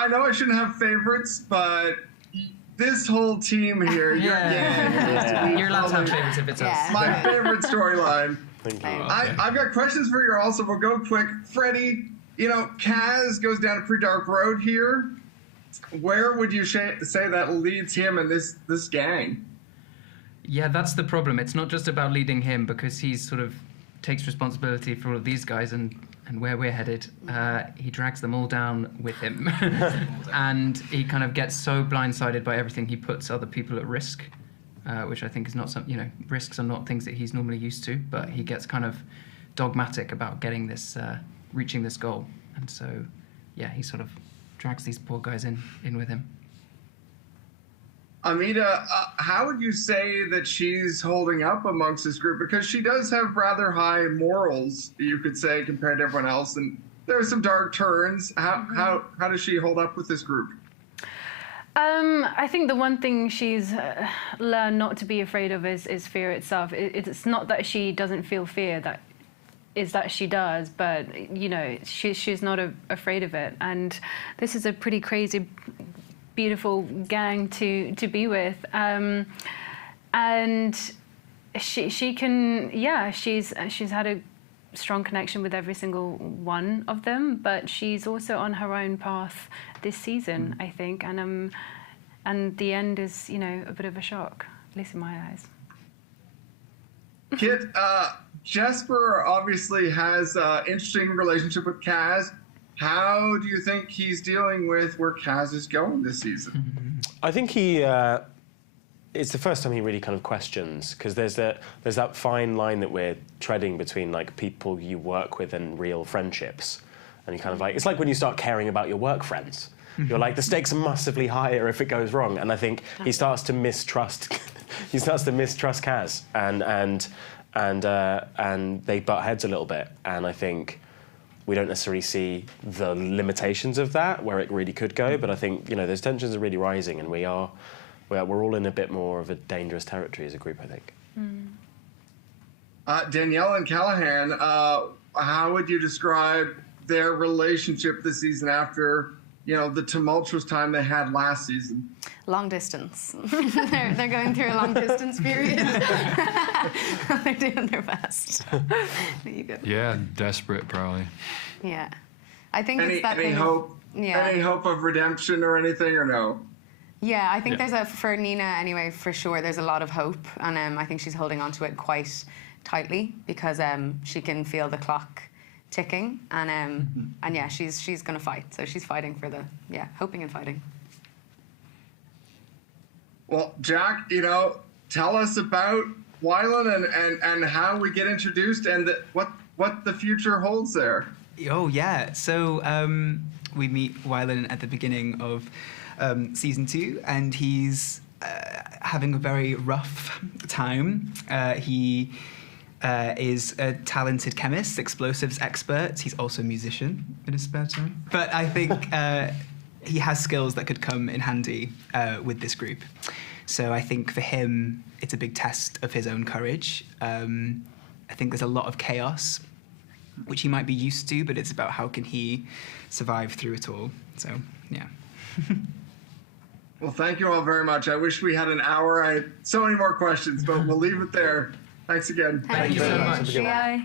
I know I shouldn't have favorites, but this whole team here, You're allowed to have favorites if it's us. my favorite storyline. Thank you. I've got questions for you also. We'll go quick. Freddie, Kaz goes down a pretty dark road here. Where would you say that leads him and this gang? Yeah, that's the problem. It's not just about leading him, because he sort of takes responsibility for all of these guys and where we're headed. He drags them all down with him. And he kind of gets so blindsided by everything, he puts other people at risk, which I think is not risks are not things that he's normally used to, but he gets kind of dogmatic about getting this, reaching this goal. And so, yeah, he sort of drags these poor guys in with him. Amita, how would you say that she's holding up amongst this group? Because she does have rather high morals, you could say, compared to everyone else, and there are some dark turns. How does she hold up with this group? I think the one thing she's learned not to be afraid of is fear itself. It's not that she doesn't feel fear, that she does, but she's not afraid of it. And this is a pretty crazy, beautiful gang to be with, and she can, she's had a strong connection with every single one of them, but she's also on her own path this season, I think, and the end is a bit of a shock, at least in my eyes. Kit, Jesper obviously has an interesting relationship with Kaz. How do you think he's dealing with where Kaz is going this season? I think it's the first time he really kind of questions, because there's that fine line that we're treading between like people you work with and real friendships, and you kind of like, it's like when you start caring about your work friends. You're like, the stakes are massively higher if it goes wrong, and I think he starts to mistrust. He starts to mistrust Kaz, and they butt heads a little bit, and I think we don't necessarily see the limitations of that, where it really could go, but I think, those tensions are really rising, and we're all in a bit more of a dangerous territory as a group, I think. Danielle and Calahan, how would you describe their relationship this season after, the tumultuous time they had last season? Long distance. they're going through a long distance period. They're doing their best. There you go. Yeah, desperate probably. Yeah, I think it's that any thing. Hope? Yeah. Any hope of redemption or anything, or no? Yeah, I think for Nina anyway, for sure, there's a lot of hope, and I think she's holding on to it quite tightly, because she can feel the clock ticking, and yeah, she's going to fight. So she's fighting for hoping and fighting. Well, Jack, tell us about Wylan and how we get introduced and what the future holds there. Oh yeah, so we meet Wylan at the beginning of season 2, and he's having a very rough time. He is a talented chemist, explosives expert. He's also a musician in his spare time. But I think he has skills that could come in handy with this group. So I think for him, it's a big test of his own courage. I think there's a lot of chaos, which he might be used to, but it's about how can he survive through it all. So, yeah. Well, thank you all very much. I wish we had an hour. I had so many more questions, but we'll leave it there. Thanks again. Thank you so much. Bye.